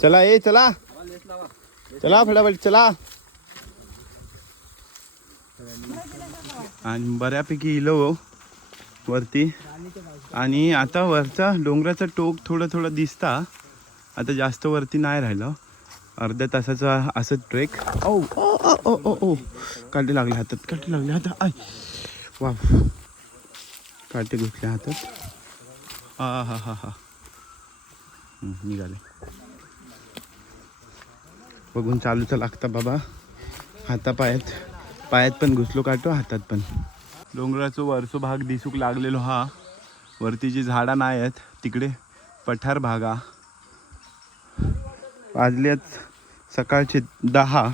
चला ए चला. चला फटाफट चला. आणि बऱ्यापैकी इलो हो, वरती. आणि आता वरचा डोंगराचा टोक थोडं थोडं दिसता. आता जास्त वरती नाही राहिलं. अर्ध्या तासाचा असं ट्रेक. ओ ओ ओ ओ ओ ओ काटे लागले हातात काटे लागले हातात. आय. वा काटे घुसले हातात. हा हा हा. हा निघाले. बघून चालूच लागतं बाबा. हातापायात पायात पण घुसलो काटो हातात पण. डोंगराचा वरचो भाग दिसूक लागलेलो हा. वरती जी झाडं नाही आहेत तिकडे पठार भागा. वाजल्यात सकाळचे दहा.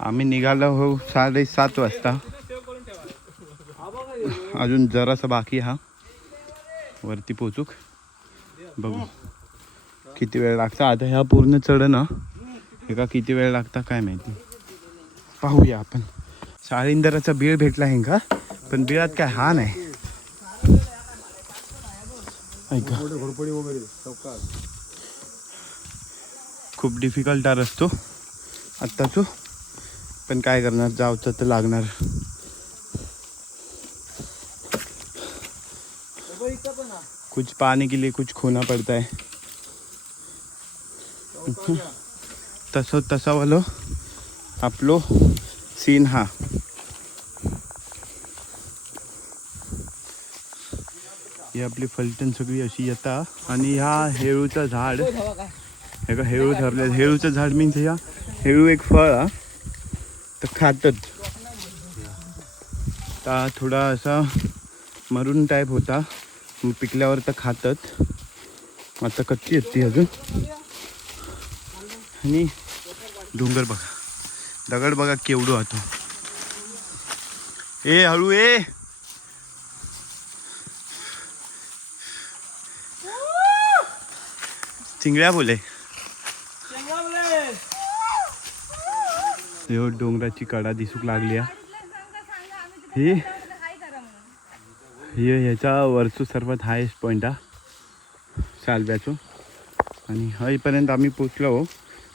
आम्ही निघालो हो साडेसात वाजता. अजून जरासा बाकी हा. वरती पोचूक. बघू. किती वेळ लागता? आता ह्या पूर्ण चढ ना एका किती वेळ लागता काय माहिती? पाहूया आपण. शाळिंदराचा बीळ भेटला आहे का? पण बिळात काय हा नाही. ऐका. खूप डिफिकल्ट हा रस्तो आत्ताचो पण काय करणार? जावचं तर लागणार. कुछ पाने के लिए कुछ खोना पड़ता है. तसं तसा वालो आपलो सीन हा. ही आपली फलटण सगळी अशी येता आणि ह्या हेळूचं झाड. हे का हेळू धरले. हेळूचं झाड मीन्स ह्या हेळू एक फळ हा. तर खातच ता थोडा असा मरून टाईप होता. पिकल्यावर तर खातत. आता कच्ची येते अजून. आणि डोंगर बघा. दगड बघा केवडू होतो ए हळू ए. चिंगड्या बोले हो डोंगराची कडा दिसूक लागली ही? हे ह्याच्या वरचो सर्वात हायेस्ट पॉईंट हा. सालब्याचो. आणि हईपर्यंत आम्ही पोचलो हो.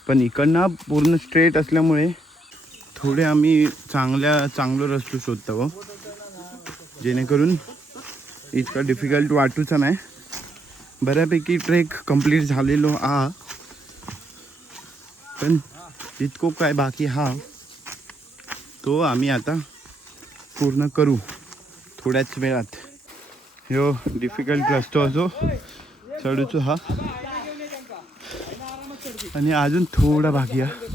पण इकडनं पूर्ण स्ट्रेट असल्यामुळे थोडे आम्ही चांगल्या चांगलो रस्तो शोधतो. हो जेणेकरून इतका डिफिकल्ट वाटूचा नाही. बऱ्यापैकी ट्रेक कंप्लीट झालेलो हा. पण इतको काय बाकी हा तो आम्ही आता पूर्ण करू थोड्याच वेळात. ह्यो डिफिकल्ट रस्तो असो चढूचो हा. आणि अजून थोडा बाकी आहे.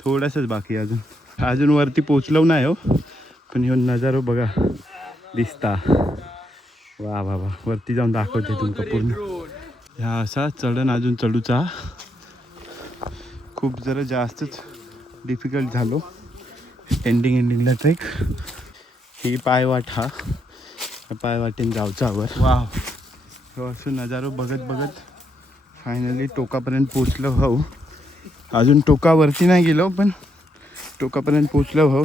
थोडासाच बाकी अजून. अजून वरती पोचलो नाही हो. पण ह्यो नजारो बघा. दिसता. वा वा वा. वरती जाऊन दाखवते तुमका पूर्ण. ह्या असा चढण अजून चढूचा. खूप जरा जास्तच डिफिकल्ट झालो. एंडिंग एंडिंगला ट्रेक ही पायवाट हा. पायवाटेन जावचा वर वा असं नजारो बघत बघत फायनली टोकापर्यंत पोचलो भाऊ. अजून टोकावरती नाही गेलो पण टोकापर्यंत पोचलो भाऊ.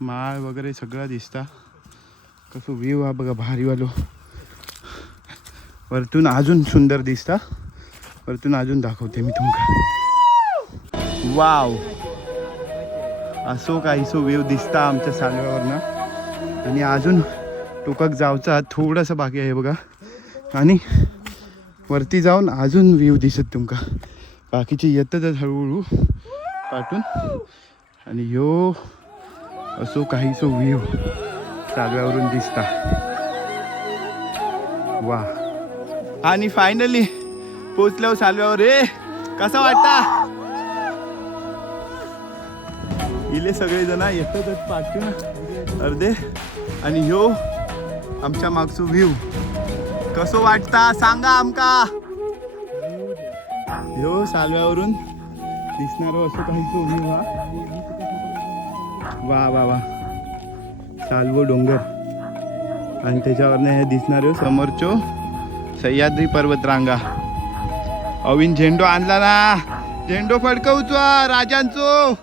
माळ वगैरे सगळं दिसता. कसं व्ह्यू हा बघा भारी वालो वरतून अजून सुंदर दिसता. वरतून अजून दाखवते मी तुमका. वाव असो काहीसो व्ह्यू दिसता आमच्या सालव्यावरनं आणि अजून टोकाक जावचा थोडंसं बाकी आहे बघा. आणि वरती जाऊन अजून व्ह्यू दिसत तुमका. बाकीचे येतच हळूहळू पाठून. आणि ह्यो असो काहीसो व्ह्यू सालव्यावरून दिसता. वा. आणि फायनली पोचलो सालव्यावर रे कसा वाटता? इले सगळे जण येतातच पाठून अर्धे. आणि ह्यो आमच्या मागचो व्ह्यू कसो वाटता? सांगा आमका. ह्यो सालव्यावरून दिसणारो असं काहीचो व्ह्यू हा. वा वा वा. सालवो डोंगर. आणि त्याच्यावरनं हे दिसणारे समोरचो सह्याद्री पर्वत रांगा अविन झेंडो आणला ना. झेंडो फडकवचो राजांचो.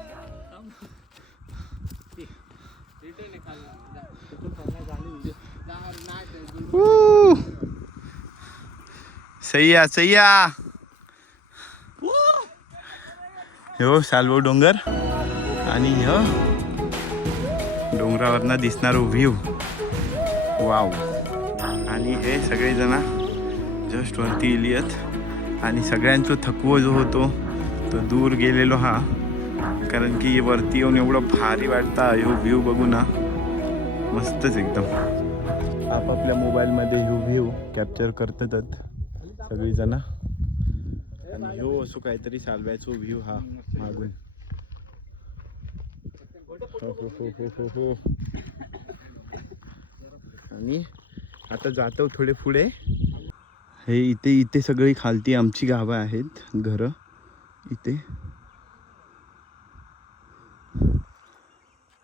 सह्या सह्या हो सालवो डोंगर. आणि ह डोंगरावरनं दिसणारो व्ह्यू वाव. आणि हे सगळेजण जस्ट वरती इलियत आणि सगळ्यांचा थकवो जो होतो तो दूर गेलेलो हा. कारण की वरती येऊन एवढं भारी वाटतं ह्यो व्ह्यू बघू ना मस्तच एकदम. आपापल्या मोबाईलमध्ये ह्यो व्ह्यू कॅप्चर करतातच सगळीजण. आणि ह्यो असो काहीतरी चालवायचो व्ह्यू हा मागून. हो, हो, हो, हो, हो, हो. आणि आता जातो थोडे पुढे. हे इथे इथे सगळी खालती आमची गावं आहेत घरं. इथे.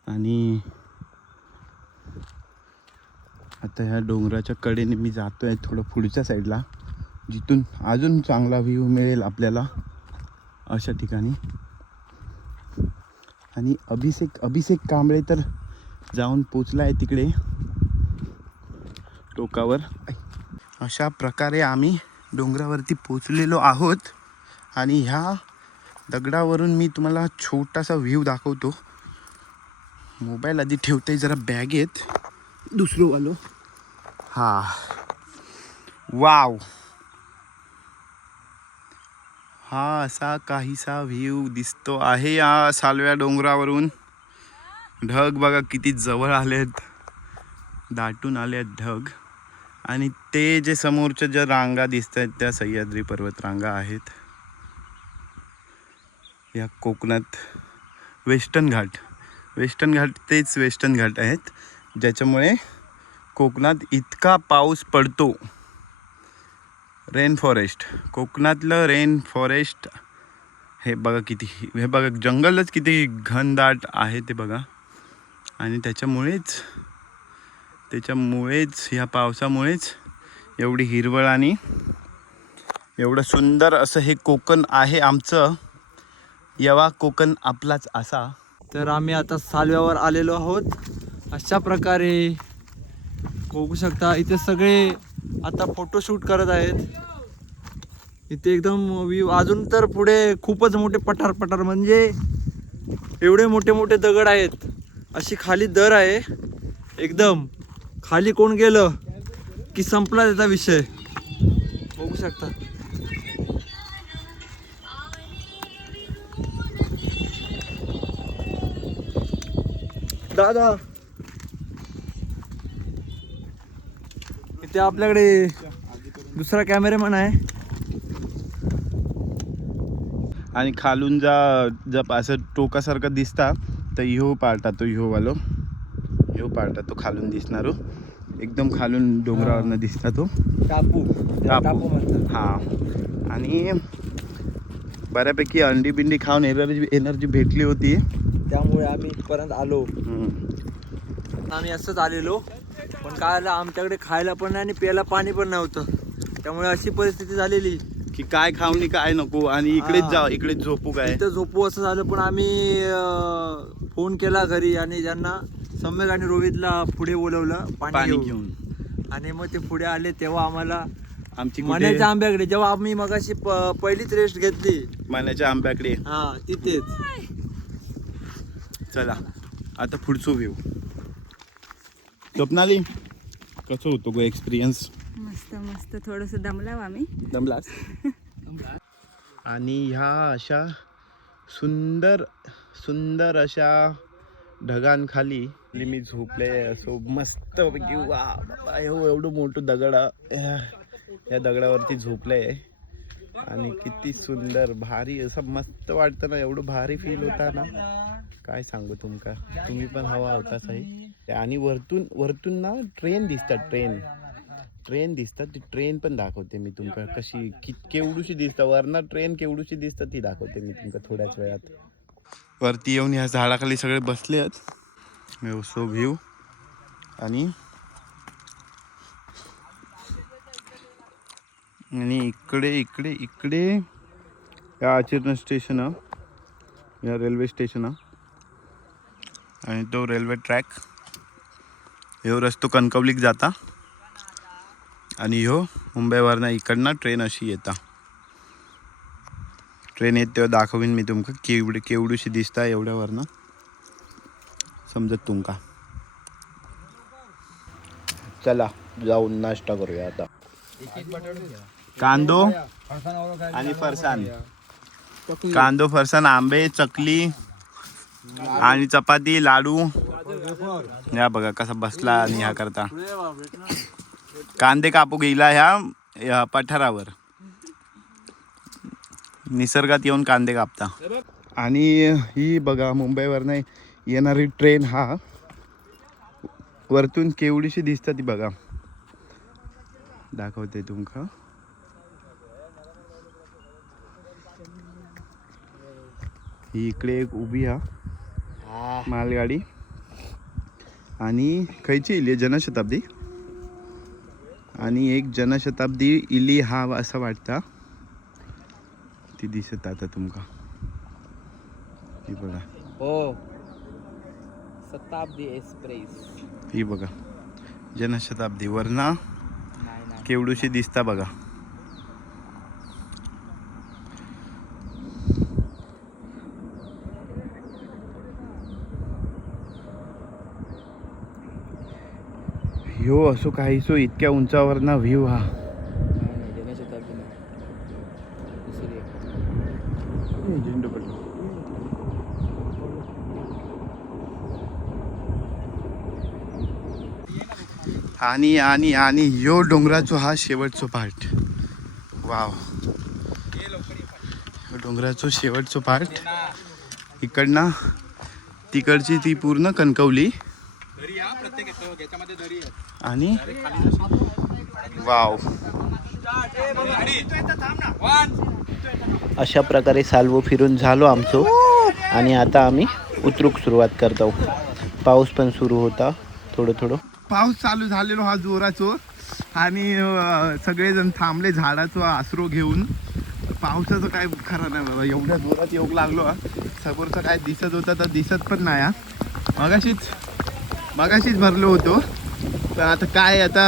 आणि आता ह्या डोंगराच्या कडेने मी जातोय थोडं पुढच्या साईडला जिथून अजून चांगला व्ह्यू मिळेल आपल्याला अशा ठिकाणी. आणि अभिषेक अभिषेक कांबळे तर जाऊन पोचला आहे तिकडे. टोकावर. अशा प्रकारे आम्ही डोंगरावरती पोचलेलो आहोत. आणि ह्या दगडावरून मी तुम्हाला छोटासा व्ह्यू दाखवतो. मोबाईल आधी ठेवते जरा बॅगेत दुसरं वालो. हा. वाव हा असा काहीसा व्ह्यू दिसतो आहे या सालव्या डोंगरावरून. ढग बघा किती जवळ आलेत. दाटून आले आहेत ढग. आणि ते जे समोरच्या ज्या रांगा दिसत आहेत त्या सह्याद्री पर्वत रांगा आहेत. या कोकणात वेस्टर्न घाट. वेस्टर्न घाट तेच वेस्टर्न घाट आहेत ज्याच्यामुळे कोकणात इतका पाऊस पडतो. रेन फॉरेस्ट कोकणातलं रेन फॉरेस्ट हे बघा किती हे बघा जंगलच किती घनदाट आहे ते बघा. आणि त्याच्यामुळेच त्याच्यामुळेच ह्या पावसामुळेच एवढी हिरवळ आणि एवढं सुंदर असं हे कोकण आहे आमचं. यवा कोकण आपलाच असा. तर आम्ही आता सालव्यावर आलेलो आहोत. अशा प्रकारे बघू शकता इथे सगळे आता फोटोशूट करत आहेत. इथे एकदम व्ह्यू अजून तर पुढे खूपच मोठे पठार पठार. म्हणजे एवढे मोठे मोठे दगड आहेत. अशी खाली दर आहे. एकदम. खाली कोण गेलं की संपला त्याचा विषय. बघू शकता. दादा! इथे आपल्याकडे दुसरा कॅमेरामॅन आहे. आणि खालून जा जप असं टोकासारखं दिसता तर ह्यो पार्टा तो ह्यो वालो ह्यो पार्टा तो खालून दिसणारो. एकदम खालून डोंगरावरनं दिसता तो. टापू. टापू. हा. आणि बऱ्यापैकी अंडी बिंडी खाऊन एनर्जी एनर्जी भेटली होती. त्यामुळे आम्ही इथपर्यंत आलो. हम्म. आम्ही असंच आलेलो. पण काय आलं आमच्याकडे खायला पण नाही आणि प्यायला पाणी पण नव्हतं. त्यामुळे अशी परिस्थिती झालेली. की काय खाऊ काय नको आणि इकडेच. जा इकडेच झोपू काय? इथं झोपू असं झालं पण आम्ही अं, फोन केला घरी आणि ज्यांना सम्यक आणि रोहितला पुढे बोलवलं पाणी घेऊन. आणि मग ते पुढे आले तेव्हा आम्हाला आमची कुठे? मण्याच्या आंब्याकडे जेव्हा आम्ही मगाशी प- पहिलीच रेस्ट घेतली. मनाच्या आंब्याकडे. हा तिथेच. चला आता पुढचो व्ह्यू स्वप्नाली कसं होतो गो एक्सपिरियन्स मस्त मस्त. थोडंसं दमलाव आम्ही. दमलास? आणि ह्या अशा सुंदर सुंदर अशा ढगांखाली मी झोपले. असो मस्त वा बाबा एव- एवढं मोठं दगड या या दगडावरती झोपले. आणि किती सुंदर भारी असं मस्त वाटतं ना एवढं भारी फील होता ना. काय सांगू तुमका? तुम्ही पण हवा होता साई. आणि वरतून वरतून ना ट्रेन दिसतात ट्रेन ट्रेन दिसतात ती ट्रेन पण दाखवते मी तुमका कशी केवडूशी केवढूशी दिसतं वरना ट्रेन केवडूशी दिसतं ती दाखवते मी तुमका थोड्याच वेळात. वरती येऊन ह्या झाडाखाली सगळे बसले आहेत. सो व्ह्यू आणि आणि इकडे इकडे इकडे या आचरण स्टेशन या रेल्वे स्टेशन आणि तो रेल्वे ट्रॅक ह्यो रस्तो कणकवलीक जाता. आणि ह्यो मुंबईवरनं इकडनं ट्रेन अशी येता. ट्रेन येत तेव्हा दाखवीन मी तुमका केवड केवडूशी दिसता एवढ्यावरनं समजत तुमका? चला जाऊन नाश्ता करूया आता. कांदो आणि फरसाण कांदो फरसाण आंबे चकली आणि चपाती लाडू. या बघा कसा बसला आणि ह्या करता. कांदे कापू गेला ह्या पठारावर. निसर्गात येऊन कांदे कापता. आणि ही बघा मुंबईवरनं येणारी ट्रेन हा वरतून केवढीशी दिसता ती बघा. दाखवते तुमका. ही इकडे एक उभी हा. मालगाडी. आणि खयची इली जनशताब्दी. आणि एक जनशताब्दी इली हा असं वाटतं. ती दिसत आता तुमका. ही बघा. हो. शताब्दी एक्सप्रेस. ही बघा. जनशताब्दी वरना केवढूशी दिसता बघा. ह्यो असो काहीसो इतक्या उंचावरना व्ह्यू हा. आणि आणि आणि ह्यो डोंगराचो हा शेवटचो पार्ट वाव डोंगराचो शेवटचो पार्ट इकडनं तिकडची ती पूर्ण कणकवली. आणि वाव. अशा प्रकारे सालवो फिरून झालो आमचो. आणि आता आम्ही उतरूक सुरुवात करतो पाऊस पण सुरू होता. थोडं थोडं. पाऊस चालू झालेलो हा जोराचो. आणि सगळेजण थांबले झाडाचो आसरो घेऊन. पावसाचं काय खरं नाही बाबा एवढ्या जोरात योग लागलो हा. समोरचं काय दिसत होतं तर दिसत पण नाही हा. मगाशीच मगाशीच भरलो होतो. पण आता काय आता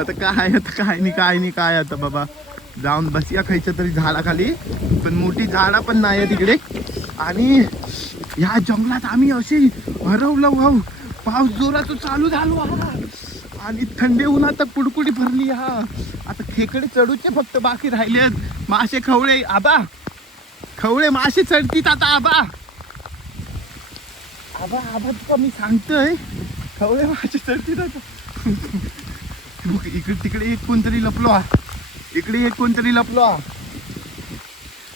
आता काय आता काय नाही काय नाही काय आता बाबा. जाऊन बसया खायच्या तरी झाडाखाली. पण मोठी झाडं पण नाही आहे तिकडे आणि ह्या जंगलात आम्ही अशी हरवलं भाऊ पाऊस जोरात चालू झालो आणि थंडी उन्हात पुडकुडी भरली हा. आता खेकडे चढूचे फक्त बाकी राहिलेत मासे खवळे आबा. खवळे मासे चढतीत आता आबा. आबा आबा तुका मी सांगतोय. खवळे मासे चढतीत आता. मग इकडे तिकडे एक कोणतरी लपलो हा इकडे एक कोणतरी लपलो हा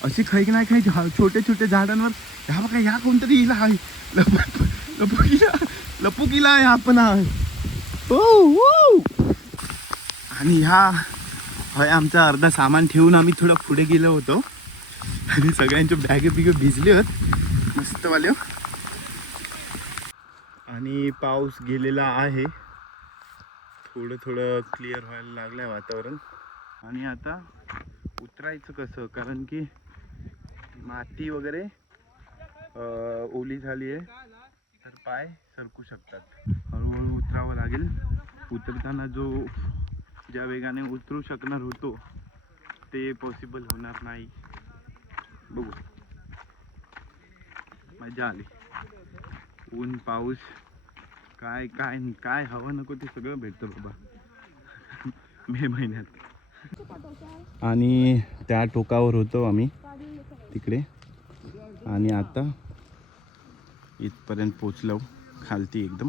अशी खाई नाही खाई? झा- छोटे छोटे झाडांवर. ह्या बघा ह्या कोणतरी हिला आहे. लपू लपू गेला लपू गेला आहे आपण आहे. ओ, आणि ह्या होय आमचा अर्धा सामान ठेवून आम्ही थोडं पुढे गेलो होतो. आणि सगळ्यांचे बॅगे बिगे भिजले होत. मस्त वाले हो. आणि पाऊस गेलेला आहे. थोडं थोडं क्लिअर व्हायला लागलंय वातावरण. आणि आता उतरायचं कसं? कारण की माती वगैरे ओली झाली आहे. तर पाय सरकू शकतात. हळूहळू उतरावं लागेल. उतरताना जो ज्या वेगाने उतरू शकणार होतो ते पॉसिबल होणार नाही. बघू. मजा आली. ऊन पाऊस. काय काय काय हवं नको ते सगळं भेटतं बाबा. मे महिन्यात. आणि त्या टोकावर होतो आम्ही तिकडे. आणि आता इथपर्यंत पोचलो खालती एकदम.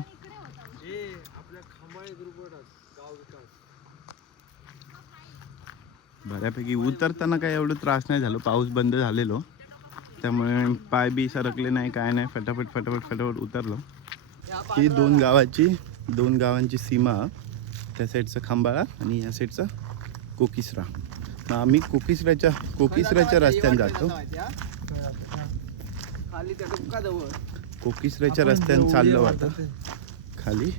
बऱ्यापैकी उतरताना काय एवढं त्रास नाही झालो. पाऊस बंद झालेलो. त्यामुळे पाय बी सरकले नाही काय नाही. फटाफट फटाफट फटाफट उतरलो. ही दोन गावाची दोन गावांची सीमा त्या साईडचा खांबाळा आणि या साईडचा कोकिसरा. मग आम्ही कोकिसऱ्याच्या कोकिसऱ्याच्या रस्त्याने जातो. कोकिसऱ्याच्या रस्त्याने चाललो आता खाली.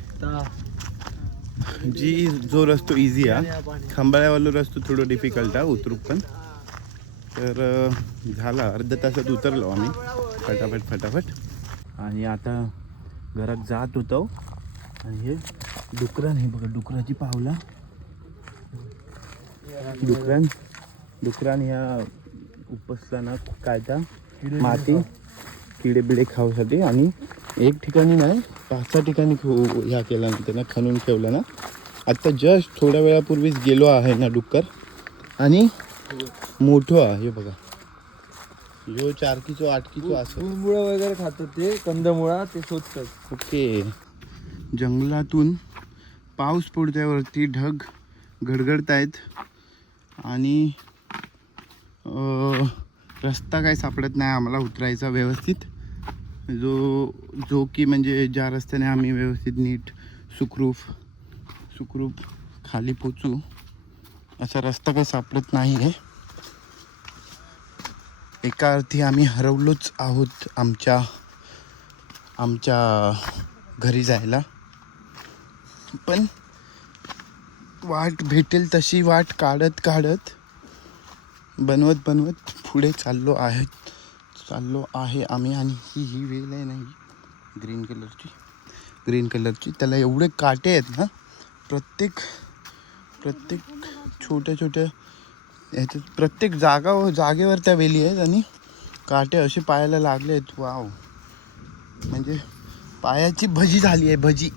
जी जो रस्तो इझी आहे खंबाळ्यावालो रस्तो थोडं डिफिकल्ट आहे उतरूक पण. तर झाला अर्ध्या तासात उतरलो आम्ही. फटाफट फटाफट. आणि आता घरात जात होतो. आणि हे डुकरं नाही बघा डुकराची पावला. डुकरान डुकरान ह्या उपसताना काय त्या माती किडे बिडे खाऊसाठी. आणि एक ठिकाणी नाही पाच सहा ठिकाणी ह्या केला ना त्यांना खणून ठेवलं ना. आत्ता जस्ट थोड्या वेळापूर्वीच गेलो आहे ना डुक्कर. आणि मोठं आहे हे बघा. यो चार किचो आठ किचो असं. वगैरे खातात ते कंदमुळा ते शोधतात ओके. जंगलातून पाऊस पडत्यावरती ढग गडगडत आहेत आणि अं, रस्ता काही सापडत नाही आम्हाला उतरायचा व्यवस्थित. जो जो की म्हणजे ज्या रस्त्याने आम्ही व्यवस्थित नीट सुखरूप सुखरूप खाली पोचू असा रस्ता काही सापडत नाही आहे. एका अर्थी आम्ही हरवलोच आहोत आमच्या आमच्या घरी जायला. पण वाट भेटेल तशी वाट काढत काढत बनवत बनवत पुढे चाललो आहे चाललो आहे आम्ही आणि ही ही वेल आहे नाही ग्रीन कलरची ग्रीन कलरची. त्याला एवढे काटे आहेत ना प्रत्येक प्रत्येक छोट्या छोट्या ह्याच्यात प्रत्येक जागा जागेवर त्या वेली आहेत आणि काटे असे पायाला लागले आहेत. वाव. म्हणजे पायाची भजी झाली आहे भजी.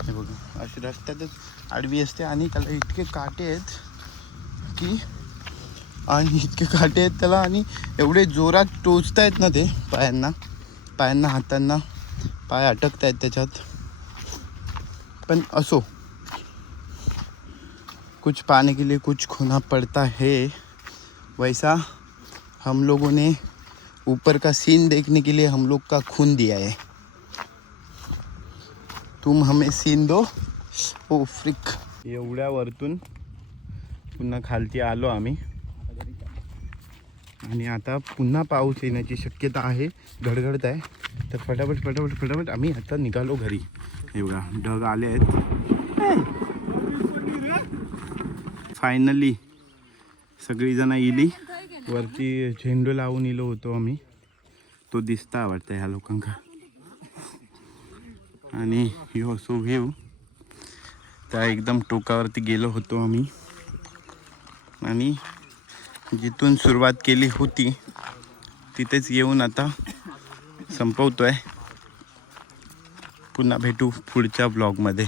हे बघा अशी रस्त्यातच आडवी असते आणि त्याला इतके काटे आहेत की आणि इतके काटे आहेत त्याला आणि एवढे जोरात टोचतायत ना ते पायांना. पायांना हातांना पाय अटकत आहेत त्याच्यात. पण असो. कुछ पाने के लिए कुछ खोना पड़ता है। वैसा हम लोगों ने ऊपर का सीन देखने के लिए हम लोग का खून दिया है। तुम हमें सीन दो। ओ फ्रिक एवढ्या वरतून पुन्हा खालती आलो आम्ही. आणि आता पुन्हा पाऊस येण्याची शक्यता आहे. घडघडत आहे. तर फटाफट फटाफट फटाफट आम्ही आता निघालो घरी. एवढा ढग आले आहेत. फायनली सगळीजणं इली. वरती झेंडू लावून इलो होतो आम्ही. तो दिसता वाटतं ह्या लोकांका. आणि ह्यो असो व्ह्यू हो. त्या एकदम टोकावरती गेलो होतो आम्ही. आणि जिथून सुरुवात केली होती तिथेच येऊन आता संपवतो आहे पुन्हा भेटू पुढच्या ब्लॉगमध्ये